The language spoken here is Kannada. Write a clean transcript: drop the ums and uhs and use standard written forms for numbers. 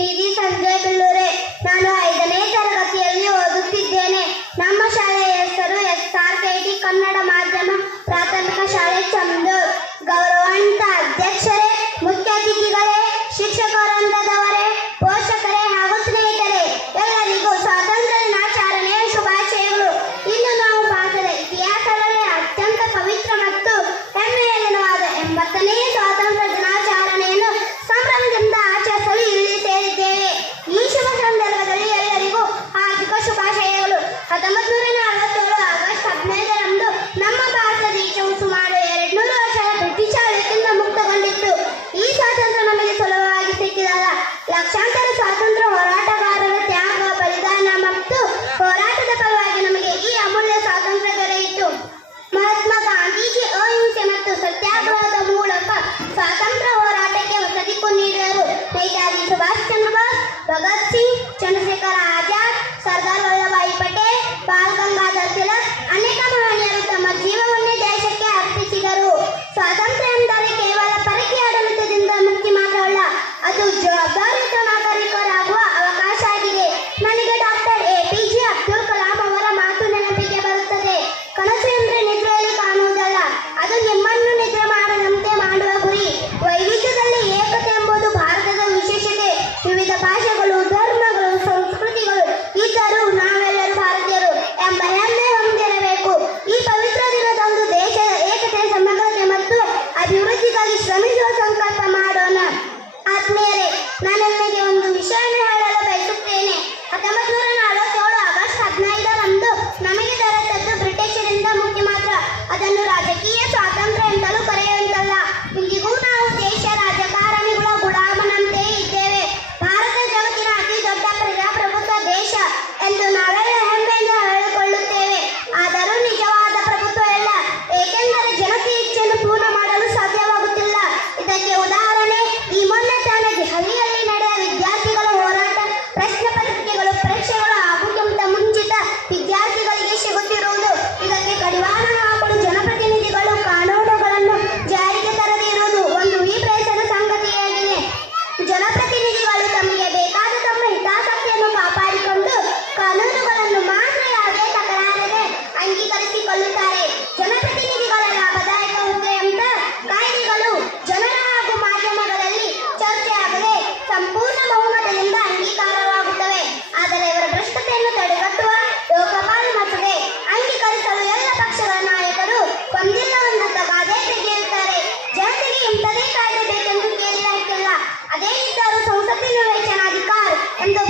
ಬೀದಿ ಸಂಜೆ ಬಿಲ್ಲೂರೆ. ನಾನು 5ನೇ ತರಗತಿಯಲ್ಲಿ ಓದುತ್ತಿದ್ದೇನೆ. ನಮ್ಮ ಶಾಲೆಯ ಹೆಸರು SRKT ಕನ್ನಡ ಮಾಧ್ಯಮ ಪ್ರಾಥಮಿಕ ಶಾಲೆ ಚಂದೂರ್. ಗೌರವಾನ್ವಿತ ಅಧ್ಯಕ್ಷರೇ, ಮುಖ್ಯ ಅತಿಥಿಗಳೇ, ಶಿಕ್ಷಕವೃಂದದವರೇ, ಪೋಷಕರೇ ಹಾಗೂ ಸ್ನೇಹಿತರೆ, ಎಲ್ಲರಿಗೂ ಸ್ವಾತಂತ್ರ್ಯ ದಿನಾಚರಣೆಯ ಶುಭಾಶಯಗಳು. ಇಂದು ನಾವು ಭಾರತದ ಇತಿಹಾಸದಲ್ಲಿ ಅತ್ಯಂತ ಪವಿತ್ರ ಮತ್ತು ಹೆಮ್ಮೆಯ ದಿನವಾದ 80ನೇ ಸ್ವಾತಂತ್ರ್ಯ ದಿನಾಚರಣೆಯನ್ನು ಸಂಭ್ರಮದಿಂದ ಆಚರಿಸಲು ಇಲ್ಲಿ ಸೇರಿದ್ದೇವೆ. ಈ ಶುಭ ಸಂದರ್ಭದಲ್ಲಿ ಎಲ್ಲರಿಗೂ ಹಾರ್ದಿಕ ಶುಭಾಶಯಗಳು. 1947 ಆಗಸ್ಟ್ 15ರಂದು ನಮ್ಮ ಭಾರತ ದೇಶವು ಸುಮಾರು 200 ವರ್ಷಗಳ ಬ್ರಿಟಿಷ್ ಆಳ್ವಿಕೆಯಿಂದ ಮುಕ್ತಗೊಂಡಿತ್ತು. ಈ ಸ್ವಾತಂತ್ರ್ಯ ನಮಗೆ ಸುಲಭವಾಗಿ ಸಿಕ್ಕಿದಲ್ಲ. ಲಕ್ಷಾಂತರ ಸ್ವಾತಂತ್ರ್ಯ ಹೋರಾಟಗಾರರ ತ್ಯಾಗ, ಬಲಿದಾನ ಮತ್ತು ಹೋರಾಟದ ಫಲವಾಗಿ ನಮಗೆ ಈ ಅಮೂಲ್ಯ ಸ್ವಾತಂತ್ರ್ಯ ದೊರೆಯಿತು. ಮಹಾತ್ಮ ಗಾಂಧೀಜಿ ಅಹಿಂಸೆ ಮತ್ತು ಸತ್ಯಾಗ್ರಹದ ಮೂಲಕ ಸ್ವಾತಂತ್ರ್ಯ ಹೋರಾಟಕ್ಕೆ ಹೊಸ ದಿಕ್ಕು ನೀಡಿದರು. ನೇತಾಜಿ ಸುಭಾಷ್ ಚಂದ್ರ ಬೋಸ್, ಭಗತ್ ಸಿಂಗ್, ಚಂದ್ರಶೇಖರ ಆಜಾದ್, ಸರ್ದಾರ್ ವಲ್ಲಭಾಯಿ ಪಟೇಲ್, ಬಾಲ್ ಗಂಗಾಧರ್ ತಿಲಕ್ ಅನೇಕ ಮಹನೀಯರು ತಮ್ಮ ಜೀವವನ್ನೇ ದೇಶಕ್ಕೆ ಅರ್ಪಿಸಿದರು. ಸ್ವಾತಂತ್ರ್ಯ ಎಂದರೆ ಕೇವಲ ಪರಕೀಯ ಆಡಳಿತದಿಂದ ಮುಕ್ತಿ ಮಾತ್ರವಲ್ಲ, ಅದು ಜವಾಬ್ದಾರಿಯುತ ನಾಗರಿಕರಾಗುವ ಅವಕಾಶ ಆಗಿದೆ. ನನಗೆ ಡಾಕ್ಟರ್ APJ ಅಬ್ದುಲ್ ಕಲಾಂ ಅವರ ಮಾತು ನೆನಪಿಗೆ ಬರುತ್ತದೆ. ಕನಸು ಎಂದರೆ ನಿದ್ರೆಯಲ್ಲಿ ಕಾಣುವುದಲ್ಲ, ಅದು ನಿಮ್ಮನ್ನು ನಿದ್ರೆ ಮಾಡದಂತೆ ಮಾಡುವ ಗುರಿ. ವೈವಿಧ್ಯದಲ್ಲಿ ಏಕತೆ ಎಂಬುದು ಭಾರತದ ವಿಶೇಷತೆ. ವಿವಿಧ ಭಾಷೆಗಳು, ಧರ್ಮಗಳು, ಸಂಸ್ಕೃತಿಗಳು ಇದ್ದರೂ ನಾವೆಲ್ಲರೂ ಭಾರತೀಯರು ಎಂಬ ಹೆಮ್ಮೆ ಹೊಂದಿರಬೇಕು. ಈ ಪವಿತ್ರ ದಿನದಂದು ದೇಶದ ಏಕತೆ, ಸಮಗ್ರತೆ ಮತ್ತು ಅಭಿವೃದ್ಧಿಗಾಗಿ ಶ್ರಮಿಸುವ ಸಂಕಲ್ಪ ಮಾಡೋಣ. ಆತ್ಮೀಯರೇ, ನಾನು ನಿಮಗೆ ಒಂದು ವಿಷಯವನ್ನು ಹೇಳಲು ಬಯಸುತ್ತೇನೆ. 1947 ಆಗಸ್ಟ್ 15ರಂದು ನಮಗೆ ದೊರೆತದ್ದು ಬ್ರಿಟಿಷರಿಂದ ಮುಕ್ತಿ ಮಾತ್ರ. ಅದನ್ನು ರಾಜಕೀಯ ಸ್ವಾತಂತ್ರ್ಯ ಎಂತಲೂ ಕರೆಯುವಂತಲ್ಲ. ಇಂದಿಗೂ ನಾವು ದೇಶ ರಾಜಕಾರಣಿಗಳ ಗುಲಾಮನಂತೆ ಇದ್ದೇವೆ. ಭಾರತ ಜಗತ್ತಿನ ಅತಿ ದೊಡ್ಡ ಪ್ರಜಾಪ್ರಭುತ್ವ ದೇಶ ಎಂದು ನಾವೆಲ್ಲ ಹೆಮ್ಮೆಯಿಂದ ಹೇಳಿಕೊಳ್ಳುತ್ತೇವೆ. ಆದರೂ ನಿಜವಾದ ಪ್ರಭುತ್ವ ಇಲ್ಲ, ಏಕೆಂದರೆ ಜನತೆ ಇಚ್ಛೆಯನ್ನು ಪೂರ್ಣ ಮಾಡಲು ಸಾಧ್ಯವಾಗುತ್ತಿಲ್ಲ. ಇದಕ್ಕೆ ಉದಾಹರಣೆ ಈ ಮೊನ್ನೆ ತಾನೇ ದೆಹಲಿಯಲ್ಲಿ ನಡೆದ ವಿದ್ಯಾರ್ಥಿಗಳ ಹೋರಾಟ. ಪ್ರಶ್ನೆ ಪತ್ರಿಕೆಗಳು, ಪರೀಕ್ಷೆಗಳು ಆಗುವುದಕ್ಕಿಂತ ಮುಂಚಿತ ವಿದ್ಯಾರ್ಥಿಗಳಿಗೆ ಸಿಗುತ್ತಿರುವುದು. ಇದಕ್ಕೆ ಕಡಿವಾಣ ಹಾಕಲು ಜನಪ್ರತಿನಿಧಿಗಳು ಕಾನೂನುಗಳನ್ನು ಜಾರಿಗೆ ತರದೇ ಇರುವುದು ಒಂದು ವಿಪರೀತ ಸಂಗತಿಯಾಗಿದೆ. ಜನಪ್ರತಿನಿಧಿಗಳು ತಮಗೆ ಬೇಕಾದ ತಮ್ಮ ಹಿತಾಸಕ್ತಿಯನ್ನು ಕಾಪಾಡಿಕೊಂಡು ಕಾನೂನುಗಳನ್ನು ಮಾತ್ರ ಯಾವುದೇ ತಕರಾರದೆ ಅಂಗೀಕರಿಸಿಕೊಳ್ಳುತ್ತಾರೆ. ಜನಪ್ರತಿನಿಧಿಗಳ ಲಾಭದಾಯಕ ಹುದ್ದೆಯಂತ ಕಾಯ್ದೆಗಳು ಜನರ ಹಾಗೂ ಮಾಧ್ಯಮಗಳಲ್ಲಿ ಚರ್ಚೆಯಾಗದೆ ಸಂಪೂರ್ಣ ಬಹುಮತದಿಂದ ಅಂಗೀಕಾರವಾಗುತ್ತವೆ. ಆದರೆ ಇವರ ಭ್ರಷ್ಟತೆಯನ್ನು ತಡೆಗಟ್ಟುವ ಲೋಕಪಾಲ್ ಮಸೂದೆ ಅಂಗೀಕರಿಸಲು ಎಲ್ಲ ಪಕ್ಷಗಳ ನಾಯಕರು ಒಂದಿಲ್ಲ ಗಾದೆ ತೆಗೆಯುತ್ತಾರೆ. ಜನತೆಗೆ ಇಂಥದೇ ಕಾಯ್ದೆ ಬೇಕೆಂದು ಕೇಳಿಲ್ಲ. ಅದೇ ಇದ್ದರೂ ಸಂಸತ್ತಿನ ವಿವೇಚನಾಧಿಕಾರ ಎಂದು